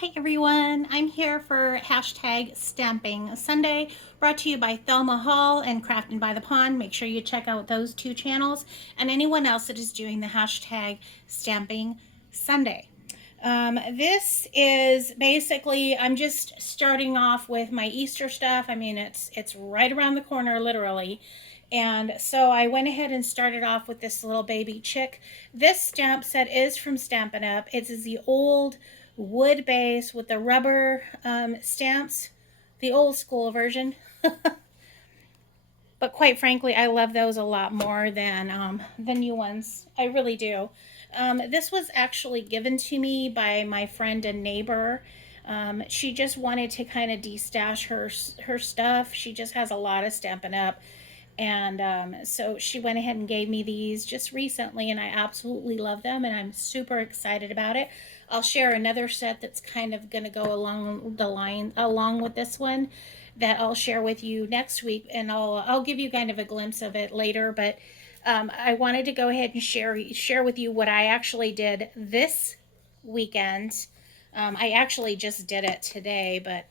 Hi everyone, I'm here for hashtag Stamping Sunday, brought to you by Thelma Hall and Crafted by the Pond. Make sure you check out those two channels and anyone else that is doing the hashtag Stamping Sunday. This is basically, I'm just starting off with my Easter stuff. I mean, it's right around the corner, literally. And so I went ahead and started off with this little baby chick. This stamp set is from Stampin' Up. It is the old wood base with the rubber stamps, the old school version. But quite frankly, I love those a lot more than the new ones. I really do. This was actually given to me by my friend and neighbor. She just wanted to kind of destash her stuff. She just has a lot of Stampin' Up. And so she went ahead and gave me these just recently, and I absolutely love them, and I'm super excited about it. I'll share another set that's kind of going to go along the line along with this one that I'll share with you next week, and I'll give you kind of a glimpse of it later. But I wanted to go ahead and share with you what I actually did this weekend. I actually just did it today, but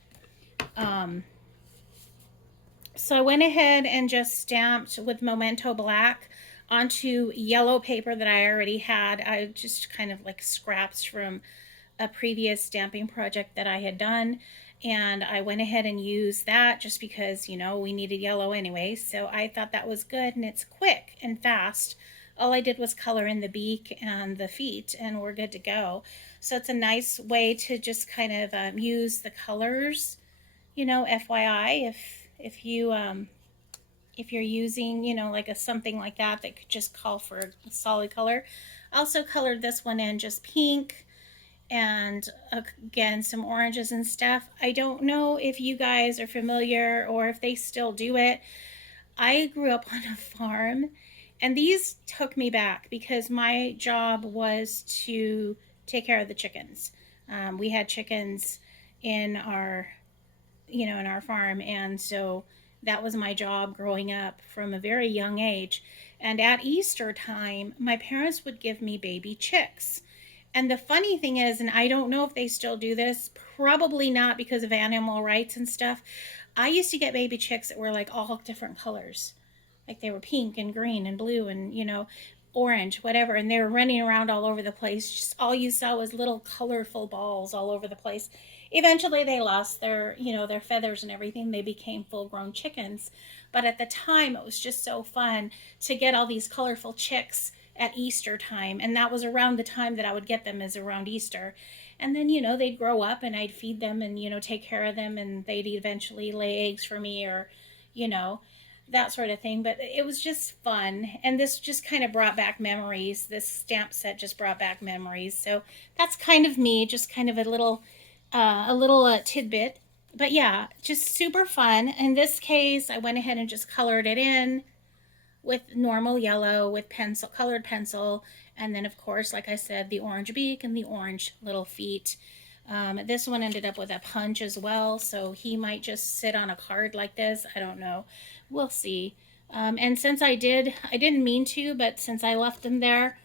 so I went ahead and just stamped with Memento Black onto yellow paper that I already had. I just kind of like scraps from a previous stamping project that I had done. And I went ahead and used that just because, you know, we needed yellow anyway. So I thought that was good, and it's quick and fast. All I did was color in the beak and the feet, and we're good to go. So it's a nice way to just kind of use the colors, you know, FYI, if you're using, you know, like a something like that that could just call for a solid color. I also colored this one in just pink and again some oranges and stuff. I don't know if you guys are familiar or if they still do it. I grew up on a farm, and these took me back because my job was to take care of the chickens. We had chickens in our, you know, in our farm, and so that was my job growing up from a very young age. And at Easter time, my parents would give me baby chicks. And the funny thing is, and I don't know if they still do this, probably not because of animal rights and stuff. I used to get baby chicks that were like all different colors. Like they were pink and green and blue and, you know, orange, whatever. And they were running around all over the place. Just all you saw was little colorful balls all over the place. Eventually they lost their, you know, their feathers and everything. They became full grown chickens. But at the time, it was just so fun to get all these colorful chicks at Easter time. And that was around the time that I would get them, is around Easter. And then, you know, they'd grow up and I'd feed them and, you know, take care of them, and they'd eventually lay eggs for me, or, you know, that sort of thing. But it was just fun. And this just kind of brought back memories. This stamp set just brought back memories. So that's kind of me, just kind of a little tidbit. But yeah, just super fun. In this case, I went ahead and just colored it in with normal yellow with pencil, colored pencil, and then of course, like I said, the orange beak and the orange little feet. This one ended up with a punch as well, so he might just sit on a card like this. I don't know. We'll see. And since I didn't mean to, but since I left them there,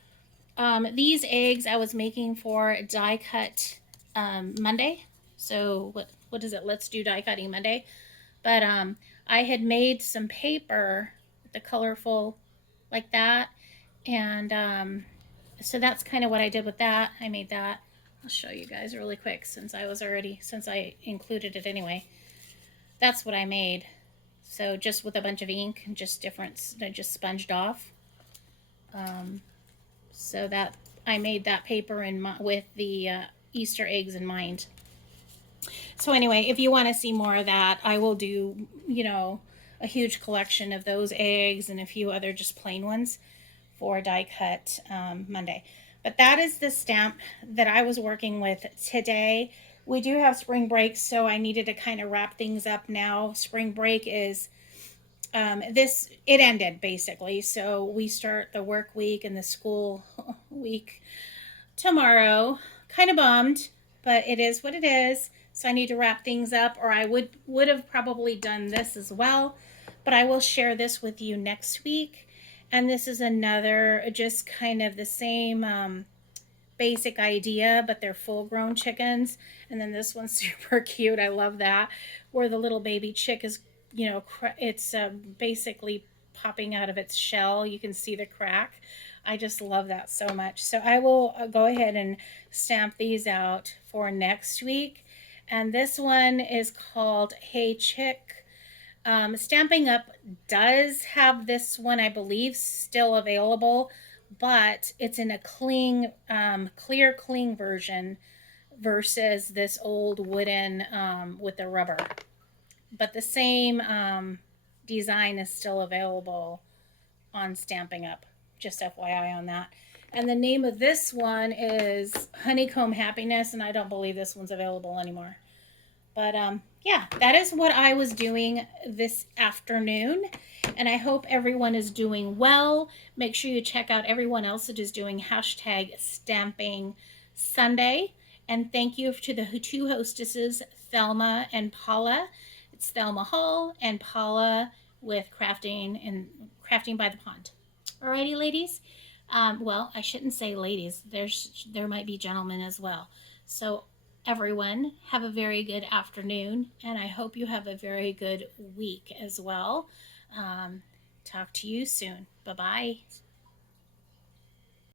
these eggs I was making for die cut Monday. So what is it? Let's do die cutting Monday. But I had made some paper, the colorful like that, and so that's kind of what I did with that. I made that. I'll show you guys really quick since I included it anyway. That's what I made. So just with a bunch of ink and just different, I just sponged off. So that I made that paper with the Easter eggs in mind. So anyway, if you want to see more of that, I will do, you know, a huge collection of those eggs and a few other just plain ones for die cut Monday. But that is the stamp that I was working with today. We do have spring break, so I needed to kind of wrap things up now. Spring break is it ended basically, so we start the work week and the school week tomorrow. Kind of bummed, but it is what it is. So I need to wrap things up, or I would have probably done this as well, but I will share this with you next week. And this is another just kind of the same basic idea, but they're full-grown chickens. And then this one's super cute. I love that, where the little baby chick is, you know, it's basically popping out of its shell. You can see the crack. I just love that so much. So I will go ahead and stamp these out for next week. And this one is called Hey Chick. Stampin' Up does have this one, I believe, still available, but it's in a clear cling version versus this old wooden with the rubber. But the same design is still available on Stampin' Up. Just FYI on that. And the name of this one is Honeycomb Happiness, and I don't believe this one's available anymore. But yeah, that is what I was doing this afternoon. And I hope everyone is doing well. Make sure you check out everyone else that is doing hashtag Stamping Sunday. And thank you to the two hostesses, Thelma and Paula. It's Thelma Hall and Paula with Crafting by the Pond. Alrighty, ladies. Well, I shouldn't say ladies. There might be gentlemen as well. So everyone, have a very good afternoon, and I hope you have a very good week as well. Talk to you soon. Bye bye.